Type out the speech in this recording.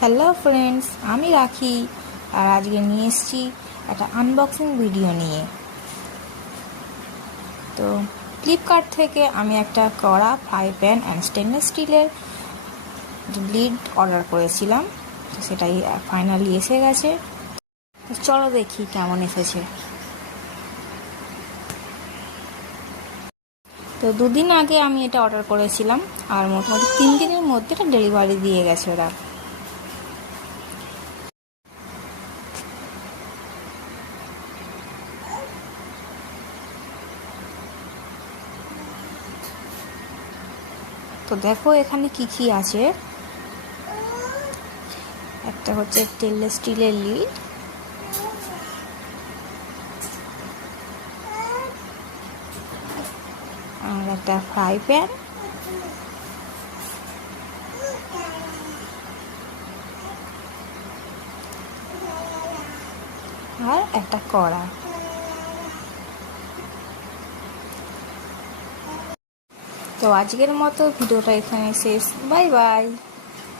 Hello friends, আমি রাখি। আর আজকে নিয়ে এসেছি একটা আনবক্সিং ভিডিও নিয়ে। তো ফ্লিপকার্ট থেকে আমি একটা কড়া, ফ্রাই প্যান অ্যান্ড স্টেনলেস স্টিলের লিড অর্ডার করেছিলাম। তো সেটাই ফাইনালি এসে গেছে। চলো দেখি কেমন এসেছে। তো 2 দিন আগে আমি এটা অর্ডার করেছিলাম, আর মোটামুটি 3 দিনের মধ্যে এটা ডেলিভারি দিয়ে গেছে ওরা। তো দেখো এখানে কি কি আছে। একটা হচ্ছে স্টেনলেস স্টিলের লিড, আর একটা ফ্রাই প্যান, আর একটা কড়া। তো আজকের মতো ভিডিওটা এখানে শেষ। Bye bye.